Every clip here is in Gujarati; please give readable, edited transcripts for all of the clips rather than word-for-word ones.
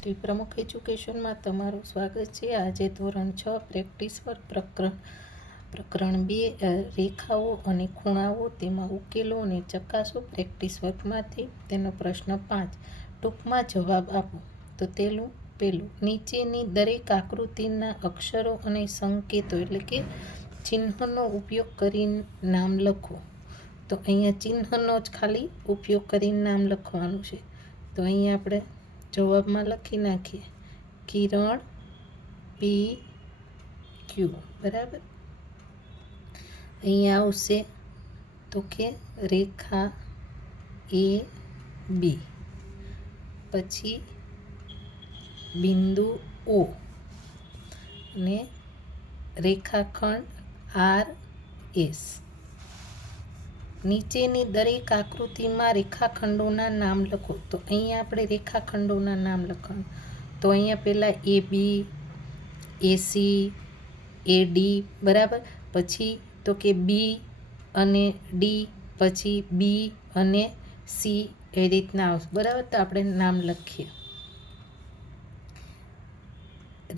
શ્રી પ્રમુખ એજ્યુકેશનમાં તમારું સ્વાગત છે. આજે ધોરણ 6 પ્રેક્ટિસ વર્ક પ્રકરણ 2 રેખાઓ અને ખૂણાઓ, તેમાં ઉકેલો અને ચકાસો. પ્રેક્ટિસ વર્કમાંથી તેનો પ્રશ્ન 5 ટૂંકમાં જવાબ આપો. તો પેલું નીચેની દરેક આકૃતિના અક્ષરો અને સંકેતો એટલે કે ચિહ્નનો ઉપયોગ કરીને નામ લખો. તો અહીંયા ચિહ્નનો જ ખાલી ઉપયોગ કરીને નામ લખવાનું છે. તો અહીંયા આપણે જવાબમાં લખી નાખીએ કિરણ પી ક્યુ. બરાબર. અહીંયા આવશે તો કે રેખા એ બી, પછી બિંદુ ઓ અને રેખાખંડ આર એસ. નીચેની દરેક આકૃતિમાં રેખાખંડોના નામ લખો. તો અહીંયા આપણે રેખાખંડોના નામ લખવાનું. તો અહીંયા પહેલાં એ બી, એસી, એડી. બરાબર. પછી તો કે બી અને ડી, પછી બી અને સી, એ રીતના આવશે. બરાબર. તો આપણે નામ લખીએ.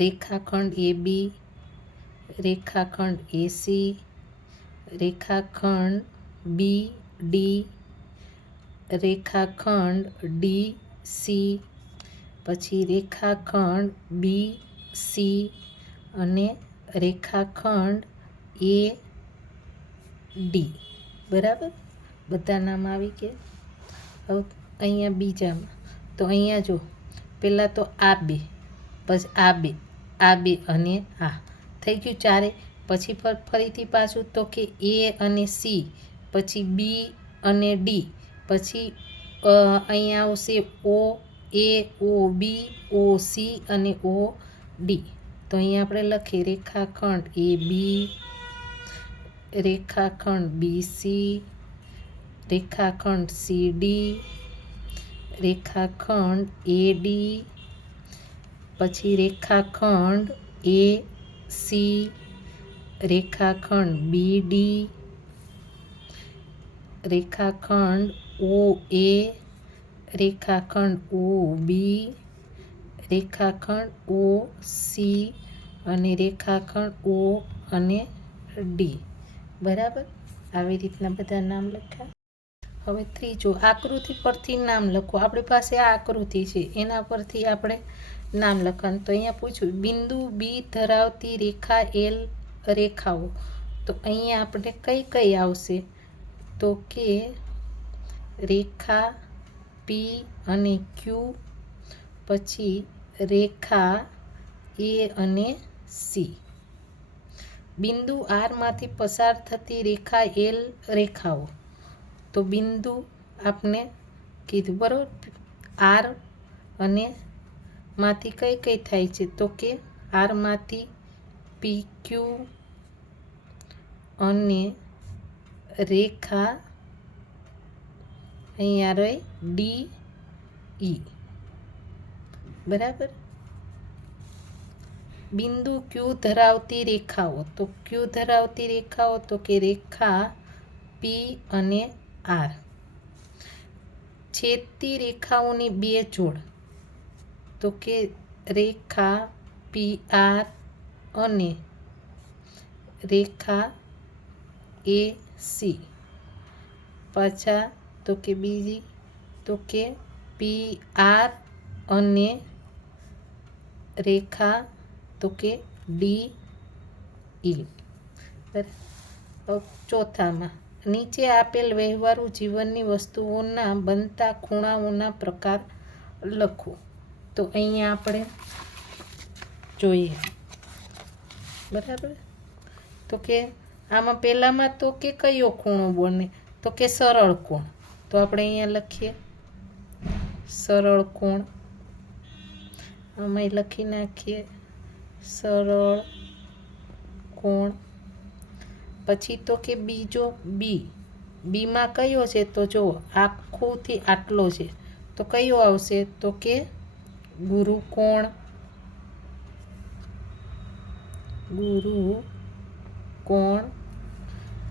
રેખાખંડ એ બી, રેખાખંડ એસી, રેખાખંડ બી ડી, રેખાખંડ ડી સી, પછી રેખાખંડ બી સી અને રેખાખંડ એ ડી. બરાબર. બધા નામ આવી ગયા. હવે અહીંયા બીજામાં તો અહીંયા જો પહેલાં તો આ બે, પછી આ બે અને આ થઈ ગયું ચારે. પછી ફરીથી પાછું તો કે એ અને સી, પછી બી અને ડી, પછી અહીંયા આવશે ઓ એ, ઓ બી, ઓ સી અને ઓ ડી. તો અહીંયા આપણે લખીએ રેખાખંડ એ બી, રેખાખંડ બી સી, રેખાખંડ સી ડી, રેખાખંડ એ ડી, પછી રેખાખંડ એ સી, રેખાખંડ બી ડી, રેખાખંડ ઓ એ, રેખાખંડ ઓ બી, રેખાખંડ ઓ સી અને રેખાખંડ ઓ અને ડી. બરાબર. આવી રીતના બધા નામ લખ્યા. હવે ત્રીજો આકૃતિ પરથી નામ લખો. આપણી પાસે આ આકૃતિ છે, એના પરથી આપણે નામ લખવાનું. તો અહીંયા પૂછ્યું બિંદુ બી ધરાવતી રેખા એલ રેખાઓ. તો અહીંયા આપણે કઈ આવશે? તો કે રેખા પી અને ક્યુ, પછી રેખા એ અને સી. બિંદુ આરમાંથી પસાર થતી રેખા એલ રેખાઓ. તો બિંદુ આપણે કીધું બરાબર. આર અને માંથી કઈ થાય છે? તો કે આરમાંથી પી ક્યુ અને રેખા અહીંયા રહી ડી ઈ. બરાબર. બિંદુ ક્યુ ધરાવતી રેખાઓ. તો ક્યુ ધરાવતી રેખાઓ તો કે રેખા પી અને આર. છેદતી રેખાઓની બે જોડ. તો કે રેખા પી આર અને રેખા એ સી. પાછા તો કે બીજી તો કે પી આર અને રેખા તો કે ડી ઈ. ચોથામાં નીચે આપેલ વ્યવહારુ જીવનની વસ્તુઓના બનતા ખૂણાઓના પ્રકાર લખો. તો અહીંયા આપણે જોઈએ. બરાબર. તો કે આમાં પહેલામાં તો કે કયો ખૂણો બને? તો કે સરળ કોણ. તો આપણે અહીંયા લખીએ સરળ કોણ. આમાં લખી નાખીએ સરળ કોણ. પછી તો કે બીજો બીમાં કયો છે? તો જો આખુંથી આટલો છે, તો કયો આવશે? તો કે ગુરુકોણ.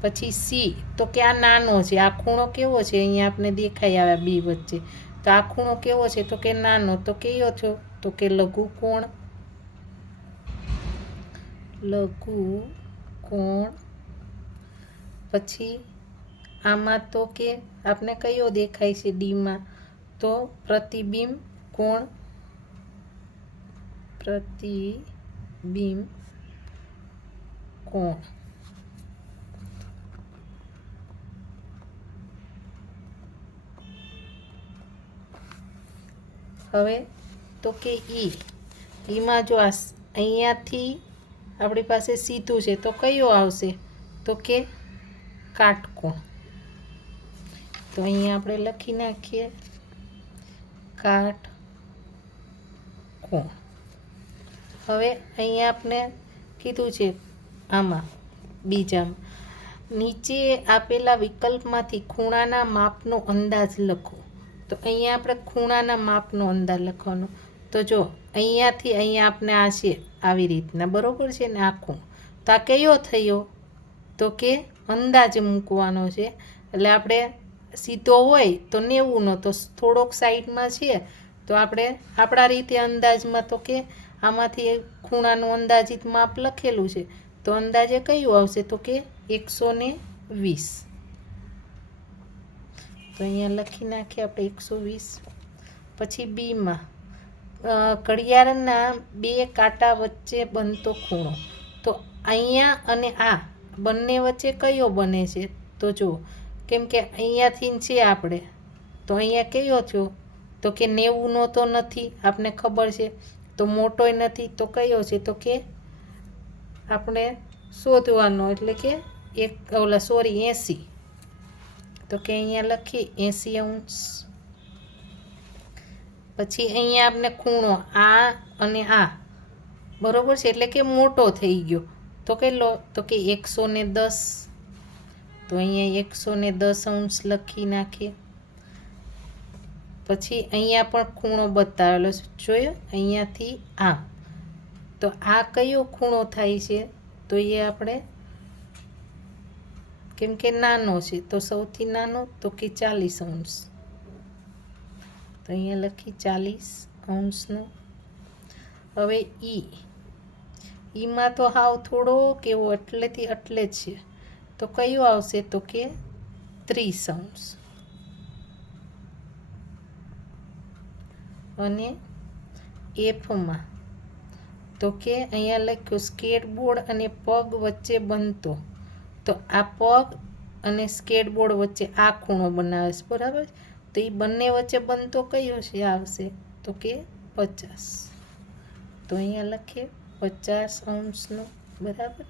પછી સી તો કે આ નાનો છે. આ ખૂણો કેવો છે? અહીંયા આપણે દેખાઈ આવે બી વચ્ચે. તો આ ખૂણો કેવો છે? તો કે નાનો. તો કયો થયો? તો કે લઘુ કોણ, લઘુ કોણ. પછી આમાં તો કે આપણે કયો દેખાય છે ડીમાં, તો પ્રતિબિંબ કોણ, પ્રતિબિંબ કોણ. હવે તો કે ઈમાં જો અહીંયાથી આપણી પાસે સીધું છે તો કયો આવશે, તો કે કાટકોણ. તો અહીંયા આપણે લખી નાખીએ કાટકોણ. હવે અહીંયા આપણે કીધું છે આમાં બીજામાં, નીચે આપેલા વિકલ્પમાંથી ખૂણાના માપનો અંદાજ લખો. તો અહીંયા આપણે ખૂણાના માપનો અંદાજ લખવાનો. તો જો અહીંયાથી અહીંયા આપણે આ છે આવી રીતના, બરોબર છે ને, આ ખૂણ. તો આ કયો થયો, તો કે અંદાજ મૂકવાનો છે. એટલે આપણે સીધો હોય તો 90નો, તો થોડોક સાઈડમાં છે તો આપણે આપણા રીતે અંદાજમાં, તો કે આમાંથી ખૂણાનું અંદાજિત માપ લખેલું છે તો અંદાજે કયું આવશે, તો કે 120. તો અહીંયા લખી નાખીએ આપણે 120. પછી બીમાં ઘડિયાળના બે કાંટા વચ્ચે બનતો ખૂણો. તો અહીંયા અને આ બંને વચ્ચે કયો બને છે, તો જો કેમ કે અહીંયાથી છે આપણે, તો અહીંયા કયો થયો, તો કે 90નો તો નથી, આપને ખબર છે, તો મોટોય નથી, તો કયો છે, તો કે આપણે શોધવાનો, એટલે કે 80. તો કે અહીંયા લખીએ 80°. પછી અહીંયા આપણે ખૂણો આ અને આ બરોબર છે, એટલે કે મોટો થઈ ગયો, તો કેટલો, તો કે 110. તો અહીંયા 110° લખી નાખીએ. પછી અહીંયા પણ ખૂણો બતાવેલો છે, જોયો, અહીંયાથી આમ. તો આ કયો ખૂણો થાય છે, તો એ આપણે કેમ કે નાનો છે તો સૌથી નાનો, તો કે 40°. તો અહીંયા લખી 40°નો. હવે ઈમાં તો હાવ થોડો કેવો એટલેથી એટલે જ છે, તો કયો આવશે, તો કે 30°. અને એફમાં તો કે અહીંયા લખ્યું સ્કેટબોર્ડ અને પગ વચ્ચે બનતો. તો આ પગ અને સ્કેટબોર્ડ વચ્ચે આ ખૂણો બનાવે છે, બરાબર. તો એ બંને વચ્ચે બનતો કયો છે આવશે, તો કે 50. તો અહીંયા લખીએ 50°નો, બરાબર.